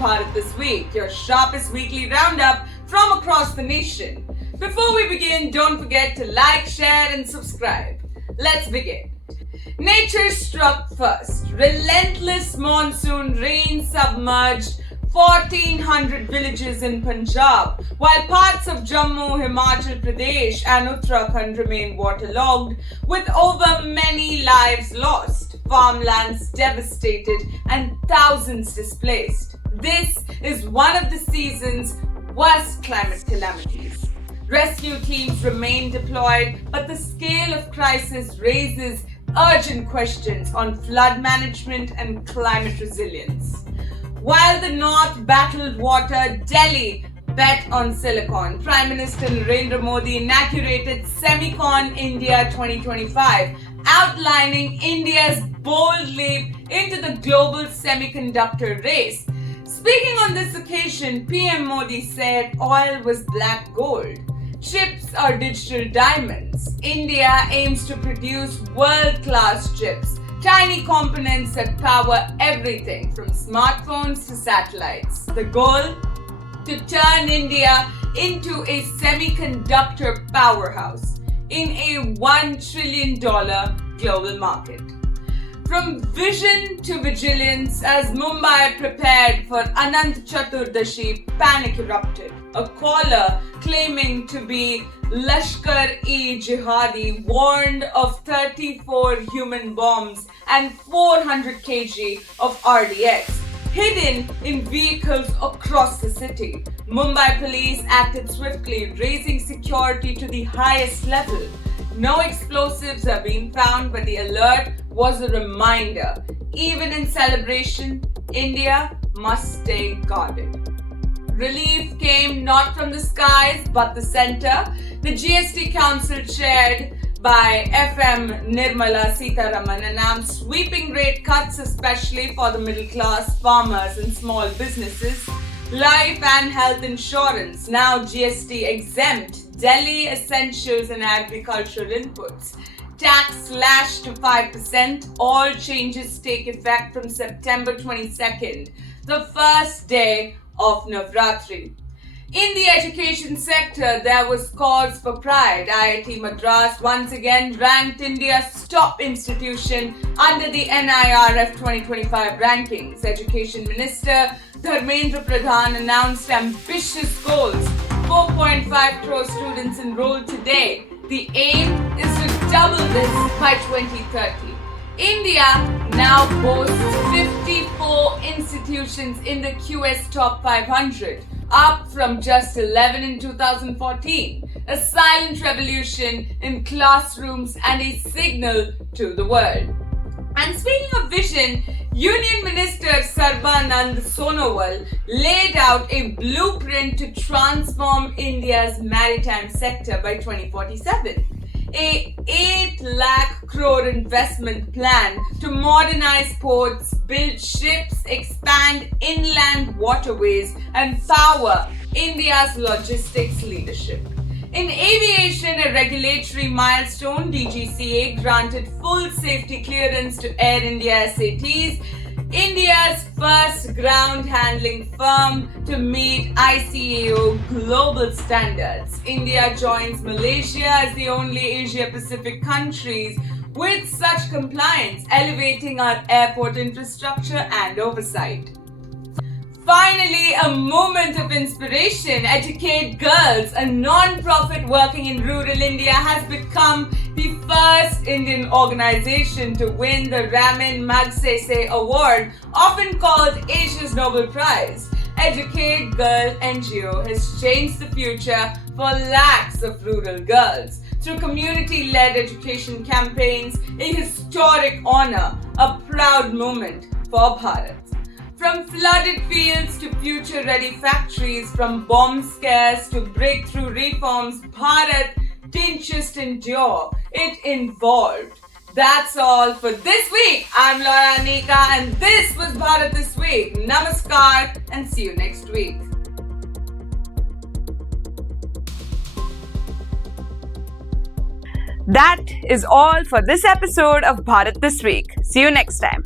Bharat This Week, your sharpest weekly roundup from across the nation. Before we begin, don't forget to like, share and subscribe. Let's begin. Nature struck first. Relentless monsoon rain submerged 1,400 villages in Punjab, while parts of Jammu, Himachal Pradesh and Uttarakhand remain waterlogged, with over many lives lost, farmlands devastated and thousands displaced. This is one of the season's worst climate calamities. Rescue teams remain deployed, but the scale of crisis raises urgent questions on flood management and climate resilience. While the North battled water, Delhi bet on silicon. Prime Minister Narendra Modi inaugurated Semicon India 2025, outlining India's bold leap into the global semiconductor race. Speaking on this occasion, PM Modi said oil was black gold. Chips are digital diamonds. India aims to produce world-class chips, tiny components that power everything from smartphones to satellites. The goal? To turn India into a semiconductor powerhouse in a $1 trillion global market. From vision to vigilance, as Mumbai prepared for Anant Chaturdashi, panic erupted. A caller claiming to be Lashkar-e-Jihadi warned of 34 human bombs and 400 kg of RDX hidden in vehicles across the city. Mumbai police acted swiftly, raising security to the highest level. No explosives are being found, but the alert was a reminder. Even in celebration, India must stay guarded. Relief came not from the skies but the center. The GST Council, chaired by FM Nirmala Sitharaman, announced sweeping rate cuts, especially for the middle class, farmers and small businesses. Life and health insurance now GST exempt. Delhi essentials and agricultural inputs. Tax slashed to 5%. All changes take effect from September 22nd, the first day of Navratri. In the education sector, there was cause for pride. IIT Madras once again ranked India's top institution under the NIRF 2025 rankings. Education Minister Dharmendra Pradhan announced ambitious goals. 4.5 crore students enrolled today. The aim is to double this by 2030. India now boasts 54 institutions in the QS Top 500, up from just 11 in 2014. A silent revolution in classrooms and a signal to the world. And speaking of vision, Union Minister Sarbanand Sonowal laid out a blueprint to transform India's maritime sector by 2047. A 8 lakh crore investment plan to modernize ports, build ships, expand inland waterways and power India's logistics leadership. In aviation, a regulatory milestone, DGCA granted full safety clearance to Air India SATs, India's first ground handling firm to meet ICAO global standards. India joins Malaysia as the only Asia-Pacific countries with such compliance, elevating our airport infrastructure and oversight. Finally, a moment of inspiration. Educate Girls, a non-profit working in rural India, has become the first Indian organization to win the Ramin Magsaysay Award, often called Asia's Nobel Prize. Educate Girl NGO has changed the future for lakhs of rural girls. Through community-led education campaigns, a historic honor, a proud moment for Bharat. From flooded fields to future-ready factories, from bomb scares to breakthrough reforms, Bharat didn't just endure, it evolved. That's all for this week. I'm Laura Anika and this was Bharat This Week. Namaskar and see you next week. That is all for this episode of Bharat This Week. See you next time.